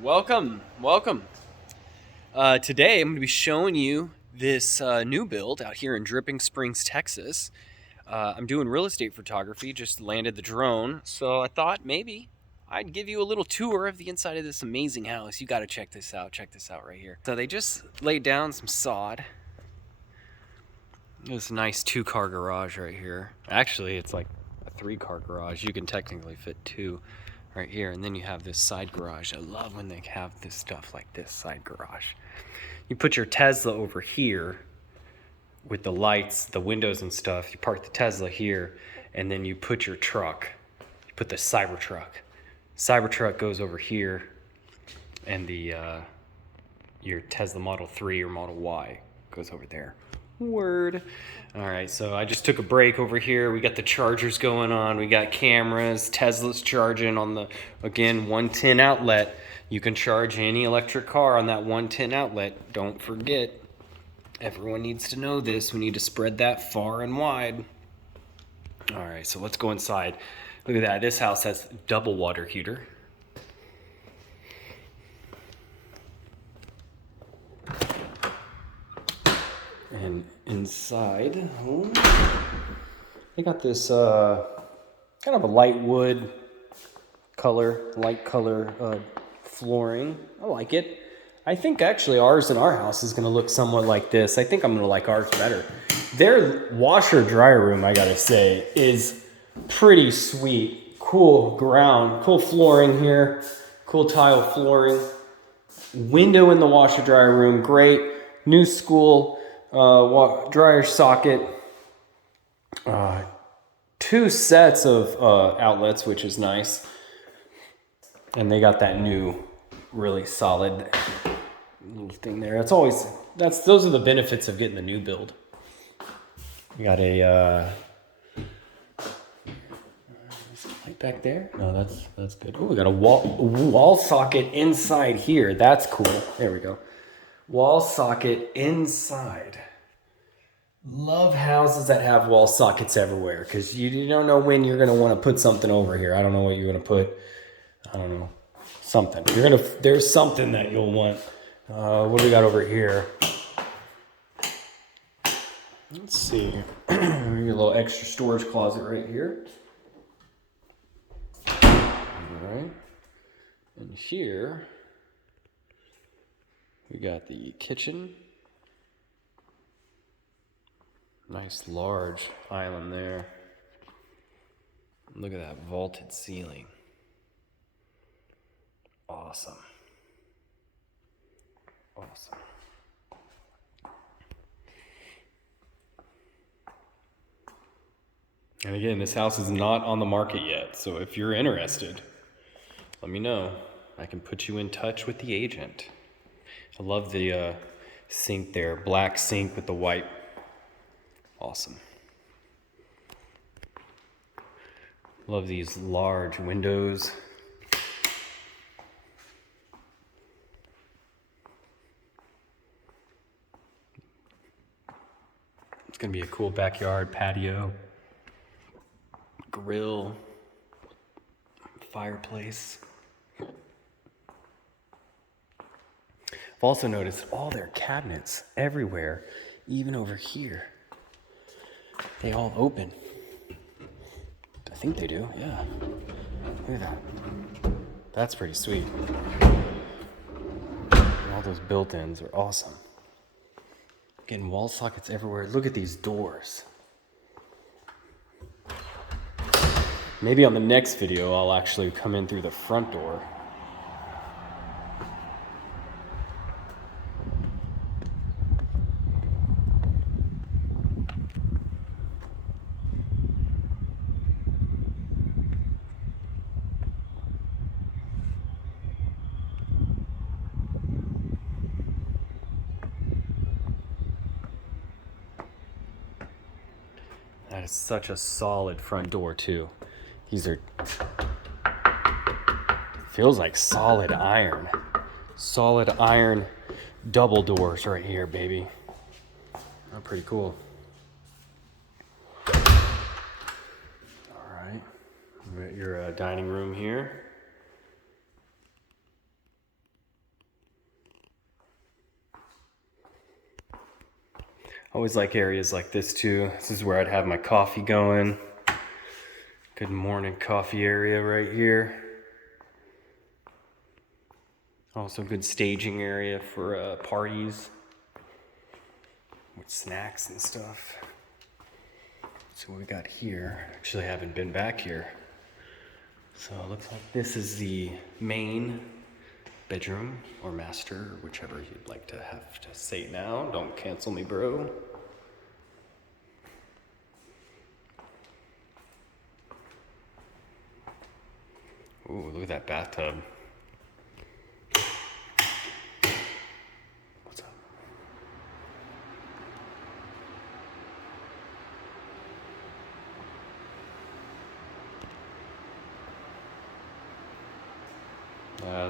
Welcome. Today I'm going to be showing you this new build out here in Dripping Springs, Texas. I'm doing real estate photography, just landed the drone, so I thought maybe I'd give you a little tour of the inside of this amazing house. You got to check this out. Check this out right here. So they just laid down some sod. This nice 2-car garage right here. Actually, it's like a 3-car garage. You can technically fit 2 right here, and then you have this side garage. I love when they have this stuff like this side garage. You put your Tesla over here with the lights, the windows and stuff. You park the Tesla here, and then you put your truck. You put the Cybertruck goes over here, and the your Tesla Model 3 or Model Y goes over there. Word. All right, so I just took a break over here. We got the chargers going on. We got cameras. Tesla's charging on the, again, 110 outlet. You can charge any electric car on that 110 outlet. Don't forget, everyone needs to know this. We need to spread that far and wide. All right, so let's go inside. Look at that. This house has double water heater. And inside, they got this kind of a light wood color, light color flooring. I like it. I think actually ours in our house is going to look somewhat like this. I think I'm going to like ours better. Their washer dryer room, I gotta say, is pretty sweet. Cool ground, cool flooring here, cool tile flooring. Window in the washer dryer room, great. New school dryer socket. 2 sets of outlets, which is nice. And they got that new, really solid little thing there. Those are the benefits of getting the new build. We got a is it light back there? No, that's good. Oh, we got a wall socket inside here. That's cool. There we go. Wall socket inside. Love houses that have wall sockets everywhere, because you don't know when you're going to want to put something over here. I don't know what you're going to put. I don't know. Something. There's something that you'll want. What do we got over here? Let's see. We got a little extra storage closet right here. All right. And here we got the kitchen. Nice large island there. Look at that vaulted ceiling. Awesome. Awesome. And again, this house is not on the market yet, so if you're interested, let me know. I can put you in touch with the agent. I love the sink there, black sink with the white. Awesome. Love these large windows. It's gonna be a cool backyard patio, grill, fireplace. I've also noticed all their cabinets everywhere, even over here. They all open. I think they do, yeah. Look at that. That's pretty sweet. All those built-ins are awesome. Getting wall sockets everywhere. Look at these doors. Maybe on the next video, I'll actually come in through the front door. That is such a solid front door too. These are, feels like solid iron. Solid iron double doors right here, baby. Oh, pretty cool. All right, you got your dining room here. Always like areas like this too. This is where I'd have my coffee going. Good morning coffee area right here. Also good staging area for parties with snacks and stuff. So what we got here, actually I haven't been back here. So it looks like this is the main bedroom or master, whichever you'd like to have to say now. Don't cancel me, bro. Ooh, look at that bathtub. What's up?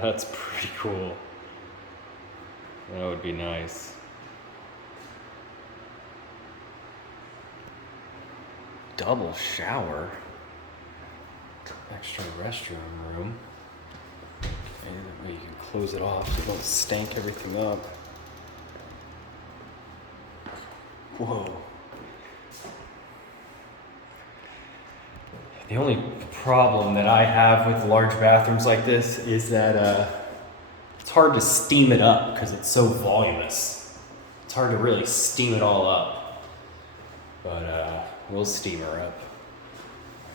That's pretty cool. That would be nice. Double shower. Extra restroom room. And that way you can close it off so you don't stank everything up. Whoa. The only problem that I have with large bathrooms like this is that it's hard to steam it up because it's so voluminous. It's hard to really steam it all up. But we'll steam her up.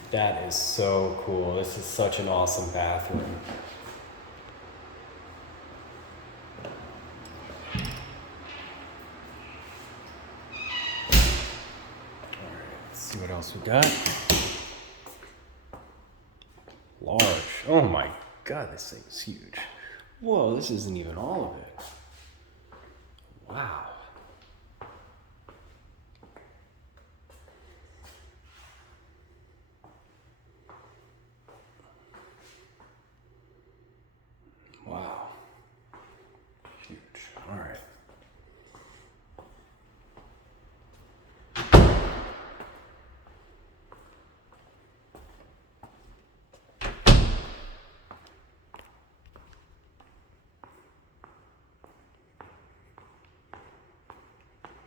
That is so cool. This is such an awesome bathroom. Alright, let's see what else we got. Large. Oh my god, this thing is huge. Whoa, this isn't even all of it. Wow. Wow. Huge. All right.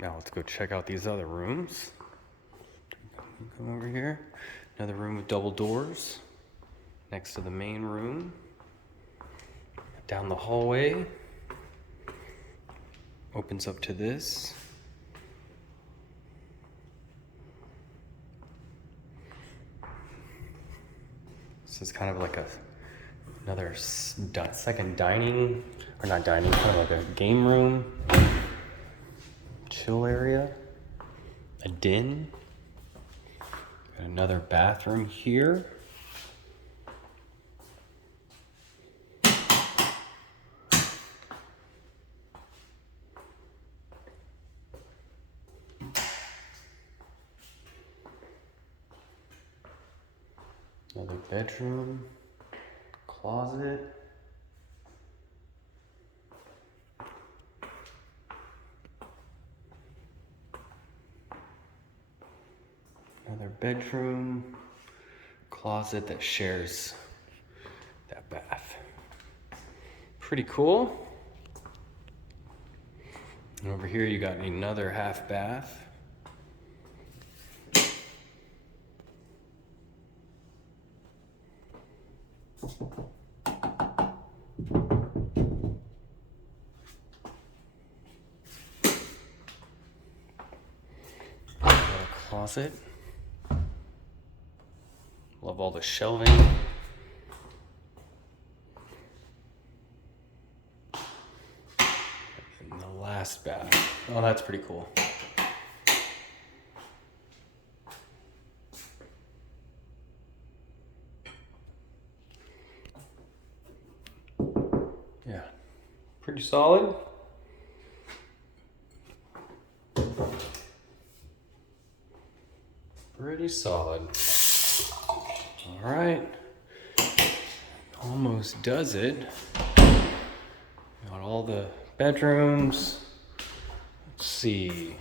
Now let's go check out these other rooms. Come over here. Another room with double doors next to the main room. Down the hallway opens up to this. This is kind of like another second dining, or not dining, kind of like a game room, chill area, a den. Got another bathroom here. Another bedroom, closet. Another bedroom, closet that shares that bath. Pretty cool. And over here you got another half bath. Closet. Love all the shelving. And the last bath. Oh, that's pretty cool. Yeah, pretty solid. Pretty solid. All right, almost does it. Got all the bedrooms. Let's see.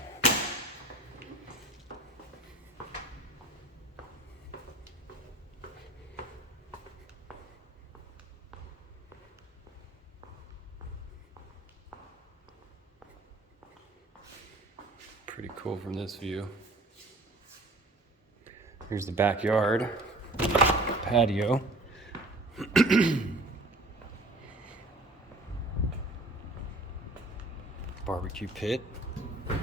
pretty cool from this view. Here's the backyard, patio. Barbecue pit. Pretty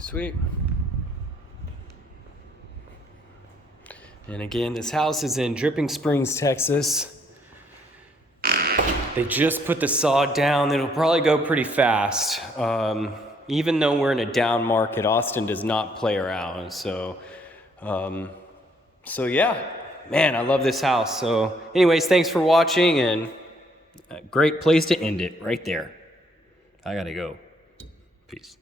sweet. And again, this house is in Dripping Springs, Texas. They just put the sod down. It'll probably go pretty fast. Even though we're in a down market, Austin does not play around. So yeah, man, I love this house. So anyways, thanks for watching, and a great place to end it right there. I gotta go. Peace.